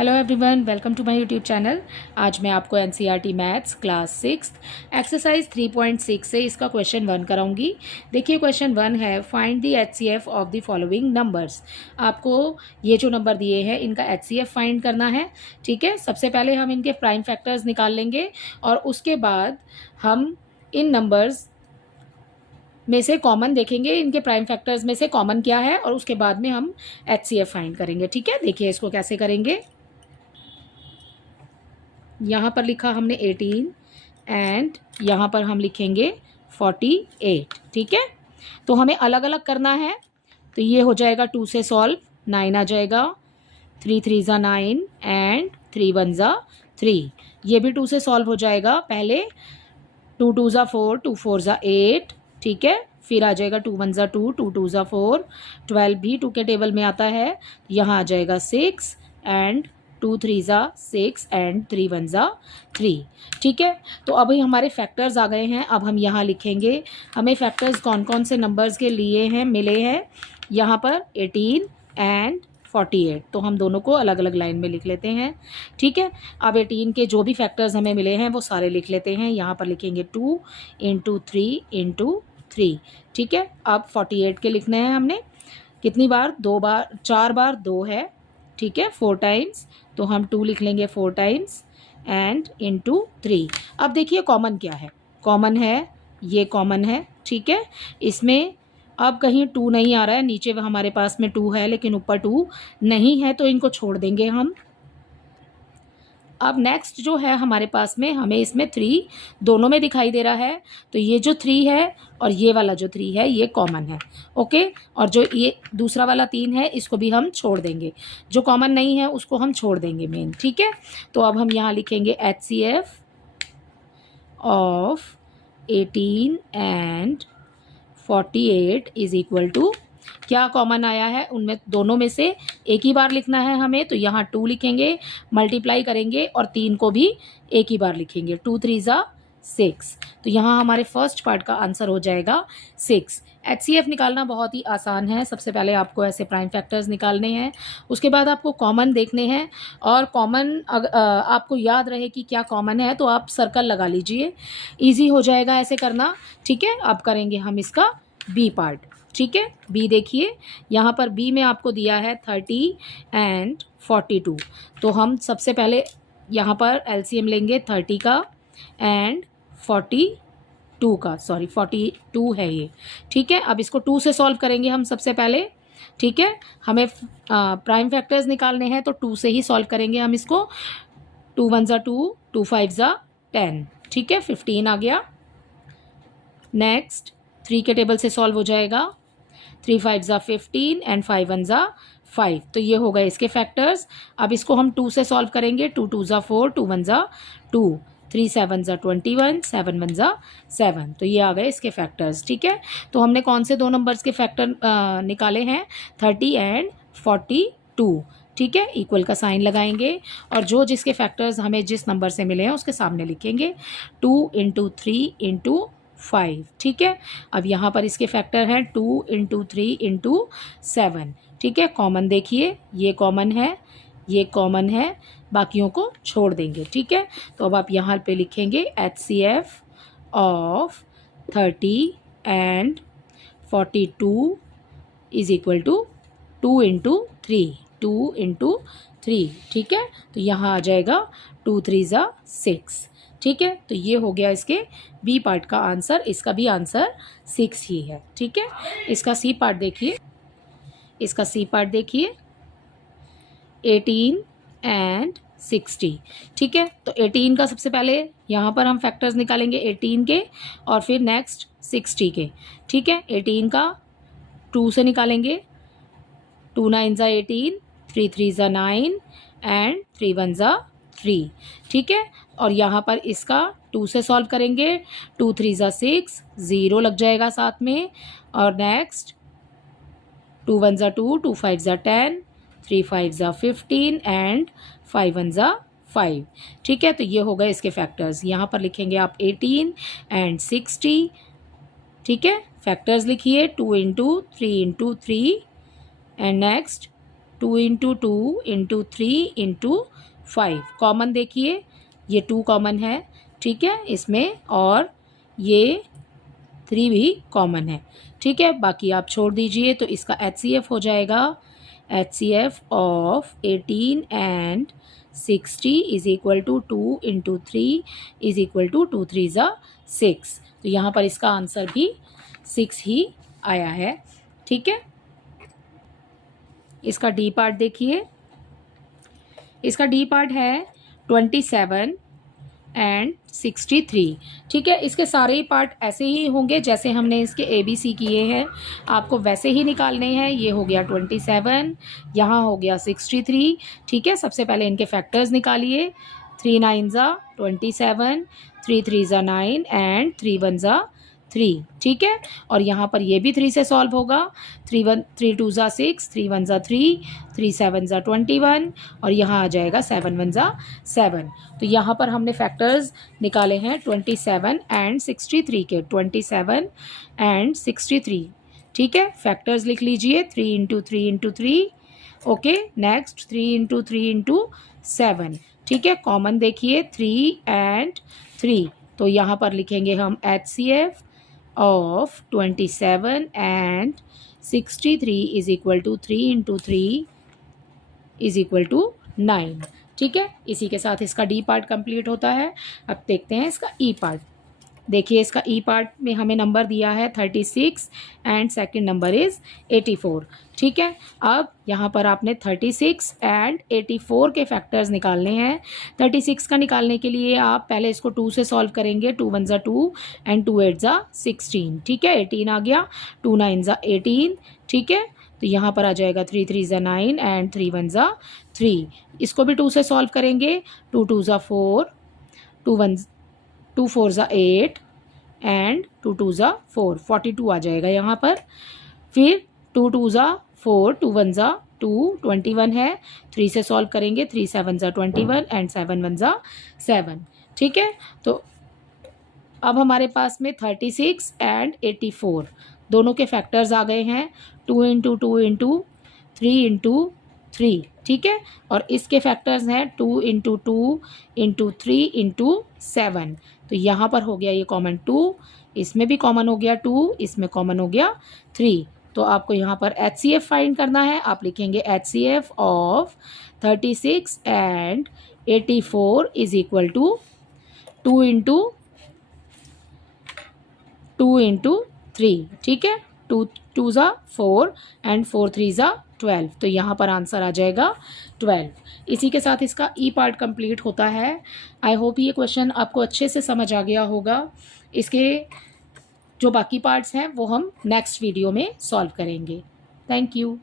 Hello everyone, welcome to my YouTube channel. आज मैं आपको एनसीईआरटी मैथ्स क्लास 6 एक्सरसाइज 3.6 से इसका क्वेश्चन 1 कराऊंगी। देखिए क्वेश्चन 1 है, find the HCF of the following numbers. आपको ये जो नंबर दिए हैं इनका एचसीएफ फाइंड करना है। ठीक है, सबसे पहले हम इनके प्राइम फैक्टर्स निकाल लेंगे और उसके बाद हम इन नंबर्स में से कॉमन देखेंगे, इनके प्राइम फैक्टर्स में से कॉमन क्या है, और उसके बाद में हम एचसीएफ फाइंड करेंगे। ठीक है, देखिए इसको कैसे करेंगे। यहाँ पर लिखा हमने 18 एंड यहाँ पर हम लिखेंगे 48। ठीक है, तो हमें अलग अलग करना है। तो ये हो जाएगा 2 से सॉल्व, 9 आ जाएगा, 3 3 ज़ा 9 एंड 3 1 ज़ा 3। ये भी 2 से सॉल्व हो जाएगा। पहले 2 2 ज़ा 4, 2 4 ज़ा 8। ठीक है, फिर आ जाएगा 2 1 ज़ा 2, 2 2 ज़ा 4, 12 भी 2 के टेबल में आता है। यहाँ आ जाएगा 6 एंड 2 3 ज़ा 6 एंड 3 1 ज़ा 3। ठीक है, तो अभी हमारे फैक्टर्स आ गए हैं। अब हम यहाँ लिखेंगे हमें फैक्टर्स कौन कौन से नंबर्स के लिए हैं, मिले हैं। यहाँ पर 18 एंड 48, तो हम दोनों को अलग अलग लाइन में लिख लेते हैं। ठीक है, अब 18 के जो भी फैक्टर्स हमें मिले हैं वो सारे लिख लेते हैं। यहाँ पर लिखेंगे 2 इंटू 3 इंटू 3। ठीक है, अब 48 के लिखने हैं हमने कितनी बार, 2 बार, 4 बार 2 है। ठीक है, 4 टाइम्स, तो हम 2 लिख लेंगे 4 टाइम्स एंड इंटू 3। अब देखिए कॉमन क्या है, कॉमन है, ये कॉमन है। ठीक है, इसमें अब कहीं 2 नहीं आ रहा है, नीचे हमारे पास में 2 है लेकिन ऊपर 2 नहीं है, तो इनको छोड़ देंगे हम। अब नेक्स्ट जो है हमारे पास में, हमें इसमें 3 दोनों में दिखाई दे रहा है, तो ये जो 3 है और ये वाला जो 3 है ये कॉमन है। ओके, और जो ये दूसरा वाला 3 है इसको भी हम छोड़ देंगे, जो कॉमन नहीं है उसको हम छोड़ देंगे मेन। ठीक है, तो अब हम यहाँ लिखेंगे HCF of 18 and 48 is equal to, क्या कॉमन आया है उनमें, दोनों में से एक ही बार लिखना है हमें। तो यहाँ 2 लिखेंगे, मल्टीप्लाई करेंगे और 3 को भी एक ही बार लिखेंगे। 2 3 ज़ा 6, तो यहाँ हमारे फर्स्ट पार्ट का आंसर हो जाएगा 6। HCF निकालना बहुत ही आसान है। सबसे पहले आपको ऐसे प्राइम फैक्टर्स निकालने हैं, उसके बाद आपको कॉमन देखने हैं, और कॉमन आपको याद रहे कि क्या कॉमन है तो आप सर्कल लगा लीजिए, ईजी हो जाएगा ऐसे करना। ठीक है, अब करेंगे हम इसका बी पार्ट। ठीक है, बी देखिए, यहाँ पर बी में आपको दिया है 30 एंड 42। तो हम सबसे पहले यहाँ पर एलसीएम लेंगे 30 का एंड 42 का, सॉरी 42 है ये। ठीक है, अब इसको 2 से सॉल्व करेंगे हम सबसे पहले। ठीक है, हमें प्राइम फैक्टर्स निकालने हैं तो 2 से ही सॉल्व करेंगे हम इसको। 2 1 ज़ा 2, 2 5 ज़ा 10। ठीक है, 15 आ गया। नेक्स्ट 3 के टेबल से सॉल्व हो जाएगा, 3 5 ज़ा 15 एंड 5 1 ज़ा 5। तो ये हो गए इसके फैक्टर्स। अब इसको हम 2 से सॉल्व करेंगे। 2 2 ज़ा 4, 2 1 ज़ा 2, 3 7 ज़ा 21, 7 1 ज़ा 7। तो ये आ गए इसके फैक्टर्स। ठीक है, तो हमने कौन से दो नंबर्स के फैक्टर निकाले हैं, 30 एंड 42। ठीक है, इक्वल का साइन लगाएंगे और जो जिसके फैक्टर्स हमें जिस नंबर से मिले हैं उसके सामने लिखेंगे, 2 इंटू 3 इंटू 5। ठीक है, अब यहाँ पर इसके फैक्टर हैं 2 इंटू 3 इंटू 7। ठीक है, कॉमन देखिए, ये कॉमन है, ये कॉमन है, बाकियों को छोड़ देंगे। ठीक है, तो अब आप यहाँ पे लिखेंगे HCF of 30 and 42 is equal to 2 into 3, 2 into 3। ठीक है, तो यहाँ आ जाएगा 2 3 ज़ा 6। ठीक है, तो ये हो गया इसके बी पार्ट का आंसर। इसका भी आंसर 6 ही है। ठीक है, इसका सी पार्ट देखिए, इसका सी पार्ट देखिए, 18 एंड 60। ठीक है, तो 18 का सबसे पहले यहाँ पर हम फैक्टर्स निकालेंगे 18 के और फिर नेक्स्ट 60 के। ठीक है, 18 का 2 से निकालेंगे, 2 9 ज़ा 18, 3 3 ज़ा 9 एंड 3 1 ज़ा 3। ठीक है, और यहाँ पर इसका 2 से सॉल्व करेंगे, 2 3 ज़ा 6, 0 लग जाएगा साथ में, और नेक्स्ट 2 1 ज़ा 2, 2 5 ज़ा 10, 3 5 ज़ा 15 एंड 5 1 ज़ा 5। ठीक है, तो ये हो गए इसके फैक्टर्स। यहाँ पर लिखेंगे आप 18 एंड 60। ठीक है, फैक्टर्स लिखिए, 2 into 3 into 3 and next 2 into 2 into 3 into 5। Common देखिए, ये 2 कॉमन है, ठीक है इसमें, और ये 3 भी कॉमन है, ठीक है। बाकी आप छोड़ दीजिए, तो इसका HCF हो जाएगा, HCF of 18 and 60 is equal to 2 into 3 is equal to 2 3 ज़ा 6। तो यहाँ पर इसका आंसर भी 6 ही आया है, ठीक है। इसका डी पार्ट देखिए, इसका डी पार्ट है 27 एंड 63, ठीक है। इसके सारे ही पार्ट ऐसे ही होंगे जैसे हमने इसके ABC किए हैं, आपको वैसे ही निकालने हैं। ये हो गया 27, यहाँ हो गया 63, ठीक है। सबसे पहले इनके फैक्टर्स निकालिए, 3 9 ज़ा 27, 3 3 ज़ा 9 एंड 3 1 ज़ा 3, ठीक है। और यहाँ पर ये भी 3 से सॉल्व होगा, 3 2 ज़ा 6, 3 1 ज़ा 3, 3 7 ज़ा 21, और यहाँ आ जाएगा 7 1 ज़ा 7। तो यहाँ पर हमने फैक्टर्स निकाले हैं 27 एंड 63 के, 27 एंड 63, ठीक है। फैक्टर्स लिख लीजिए, 3 into 3 into 3, okay. Next 3 into 3 into 7, ठीक है। कॉमन देखिए 3 एंड 3, तो यहाँ पर लिखेंगे हम HCF of 27 and 63 is equal to 3 into 3 is equal to 9, ठीक है। इसी के साथ इसका डी पार्ट कंप्लीट होता है। अब देखते हैं इसका ई पार्ट। देखिए इसका ई पार्ट में हमें नंबर दिया है 36 एंड सेकंड नंबर इज़ 84, ठीक है। अब यहाँ पर आपने 36 एंड 84 के फैक्टर्स निकालने हैं। 36 का निकालने के लिए आप पहले इसको 2 से सॉल्व करेंगे, 2 1 ज़ा 2 एंड 2 8 ज़ा 16, ठीक है। 18 आ गया, 2 9 ज़ा 18, ठीक है। तो यहाँ पर आ जाएगा 3 3 ज़ा 9 एंड 3 1 ज़ा 3। इसको भी 2 से सॉल्व करेंगे, 2 2 ज़ा 4, 2 4 ज़ा 8 एंड 2 2 ज़ा 4, 42 आ जाएगा यहाँ पर। फिर 2 2 ज़ा 4, 2 1 ज़ा 2, 21 है, 3 से सॉल्व करेंगे, 3 7 ज़ा 21 एंड 7 1 ज़ा 7, ठीक है। तो अब हमारे पास में 36 एंड 84 दोनों के फैक्टर्स आ गए हैं, 2 इंटू 2 इंटू 3 इंटू 3, ठीक है। और इसके फैक्टर्स हैं 2 इंटू 2 इंटू 3 इंटू 7। तो यहाँ पर हो गया ये कॉमन 2, इसमें भी कॉमन हो गया 2, इसमें कॉमन हो गया 3। तो आपको यहाँ पर HCF फाइंड करना है। आप लिखेंगे HCF of 36 and 84 is equal to 2 into 3, ठीक है। 2 2 ज़ा 4 एंड 4 3 ज़ा 12, तो यहाँ पर आंसर आ जाएगा 12। इसी के साथ इसका ई पार्ट कंप्लीट होता है। आई होप ये क्वेश्चन आपको अच्छे से समझ आ गया होगा। इसके जो बाकी पार्ट्स हैं वो हम नेक्स्ट वीडियो में सॉल्व करेंगे। Thank you.